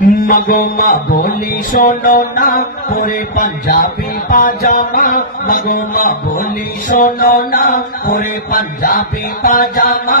মগো মা, বলি শোনো না পরে পাঞ্জাবি পাজামা। মগো মা, বলি শোনো না পরে পাঞ্জাবি পাজামা।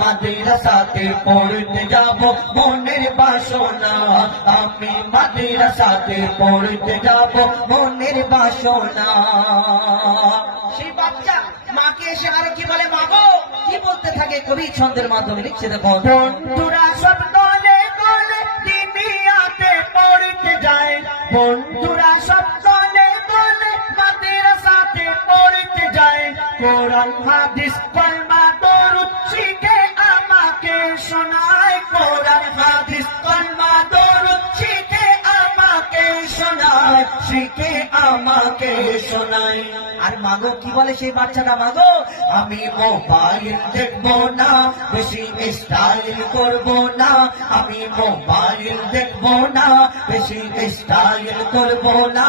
মাদ্রাসাতে পড়তে যাব, মনের বাসনা। আমি মাদ্রাসাতে পড়তে যাব, মনের বাসনা। সেই বাচ্চা মাকে এসে আরও কি বলে মাগো কি বলতে থাকে? কবি ছন্দের মাধ্যমে লিখছে দেখো। বন্ধুরা সব দলে দলে দুনিয়াতে পড়তে যায়। বন্ধুরা সব দলে দলে মাদ্রাসাতে পড়তে যায়। কোরআন, হাদিস আমাকে আর মাগো, কি বলে সেই বাচ্চাটা মাগো? আমি মোবাইল দেখব না, বেশি স্টাইল করব না। আমি মোবাইল দেখব না, বেশি স্টাইল করব না।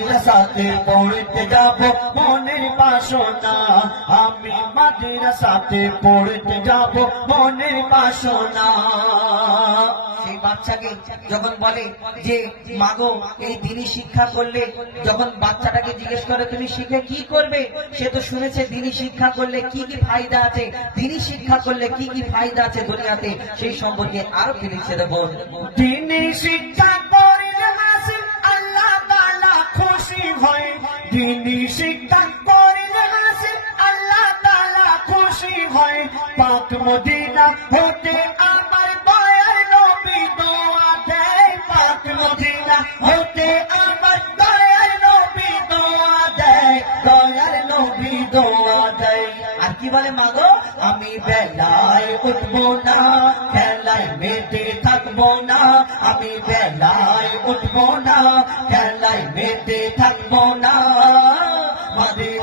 মাদ্রাসাতে পড়তে যাব মনের বাসনা। আমি মাদ্রাসাতে পড়তে যাব মনের বাসনা। সেই বাচ্চাকে যখন বলে যে মাগো এই দিনই শিক্ষা করলে যখন বাচ্চাটাকে জিজ্ঞেস করে তুমি শিখে কি করবে? সে তো শুনেছে দিনই শিক্ষা করলে কি কি ফায়দা আছে? দিনই শিক্ষা করলে কি কি ফায়দা আছে দুনিয়াতে? সেই সম্পর্কে আরও দেখো দিনের শিক্ষা দিনের শিক্ষা করিলে হাসিল আল্লাহ তাআলা খুশি হয়। পাক মদিনা হতে আমার দয়ার নবী দোয়া দেয়। পাক মদিনা হতে আমার দয়ার নবী দোয়া দেয়। দয়ার নবী দোয়া দেয়। আর কি বলে, মাগো, আমি বেলায় উঠবো না খেলায় মেতে থাকব না, আমি বেলায়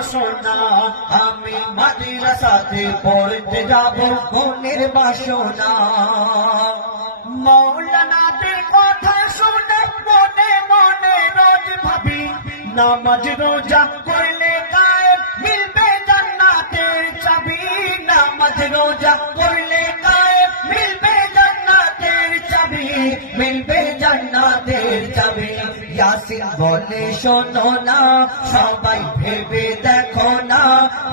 বাসনা, আমি মাদ্রাসাতে পড়তে যাব মনের বাসনা। মৌলানাদের কথা শুনে মনে মনে রোজ ভাবি, নামাজ রোজা করলে গায়ে মিলবে জান্নাতের চাবি। নামাজ রোজা ইয়াসিন বলে, শোনো না, সবাই ভেবে দেখো না।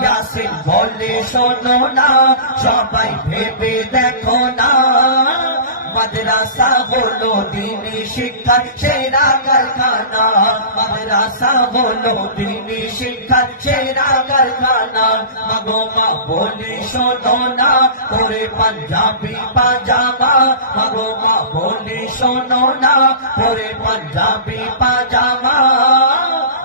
ইয়াসিন বলে, শোনো না, সবাই ভেবে দেখো মাদ্রাসা হলো দিনী শিক্ষার সেরা কারখানা। মাদ্রাসা হলো দিনী শিক্ষার সেরা কারখানা। মাগো মা বলি, শোনো না, ওরে পাঞ্জাবি পাজামা। মাগো মা বলি, শোনো না, ওরে পাঞ্জাবি পাজামা।